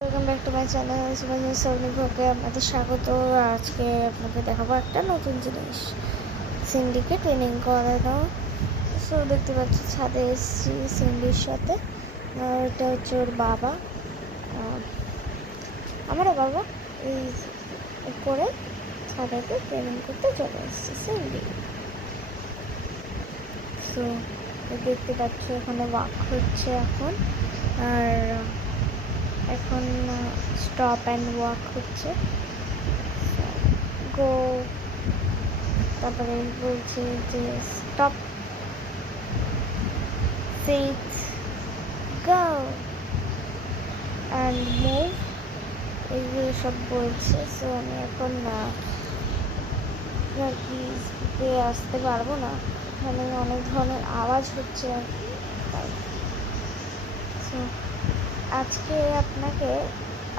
Welcome back to my channel Subhash সৌনিককে আপনাদের স্বাগত। আজকে আপনাকে দেখাবো একটা নতুন জিনিস, সিন্ডিকে ট্রেনিং করানো। সো দেখতে পাচ্ছি ছাদে এসেছি সিন্ডির সাথে। এটা হচ্ছে ওর বাবা, আমারও বাবা। এই করে ছাদেতে ট্রেনিং করতে চলে এসেছি সিন্ডি। সো দেখতে পাচ্ছি এখানে ওয়াক হচ্ছে এখন, আর এখন স্টপ অ্যান্ড ওয়াক হচ্ছে। গো, তারপরে বলছে যে stop, sit, go and move, এইগুলো সব বলছে। সো আমি এখন আর কি স্পিডে আসতে পারবো না, এখানে অনেক ধরনের আওয়াজ হচ্ছে আর কি। সো আজকে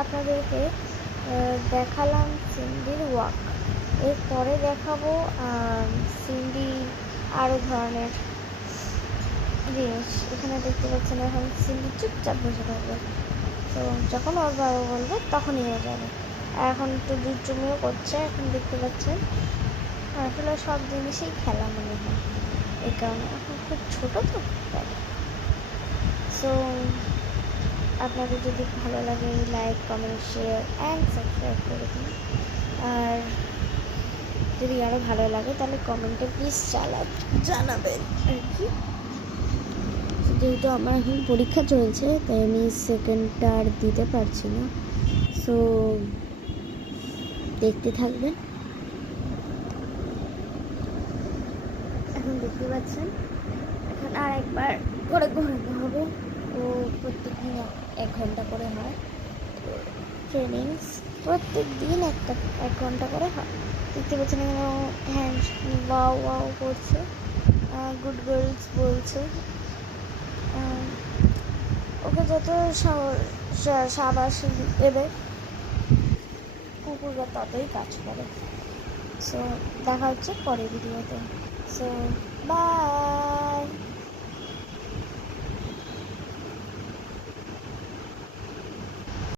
আপনাদেরকে দেখালাম সিন্ডির ওয়াক। এরপরে দেখাবো সিন্ডি আরও ধরনের জিনিস। এখানে দেখতে পাচ্ছেন এখন সিন্ডি চুপচাপ বসে থাকবে, তো যখন ওর বাবা বলবে তখনই ও যাবে। এখন একটু দুষ্টুমিও করছে, এখন দেখতে পাচ্ছেন। আসলে সব জিনিসই খেলা মনে হয়, এই কারণে এখন খুব ছোটো তো তাই। সো আপনাদের যদি ভালো লাগে like, comment, share and subscribe করে দিন। আর যদি আরও ভালো লাগে তাহলে কমেন্টে প্লিজ জানাবেন আর কি। যেহেতু আমার এখন পরীক্ষা চলছে তাই আমি সেকেন্ডটা আর দিতে পারছি না। সো দেখতে থাকবেন। এখন দেখতে পাচ্ছেন এখন আর একবার করে ঘোরাতে হবে। ও প্রত্যেকদিন 1 ঘন্টা করে হয় ট্রেনিংস, প্রত্যেক দিন 1 ঘন্টা করে হয়। দেখতে পাচ্ছেন এখানে হ্যান্ড ওয়াও ওয়াও করছে, গুড গার্লস বলছে। ওকে যত সাবাসী দেবে কুকুররা ততই কাজ করে। সো দেখা হচ্ছে পরের ভিডিওতে। So by.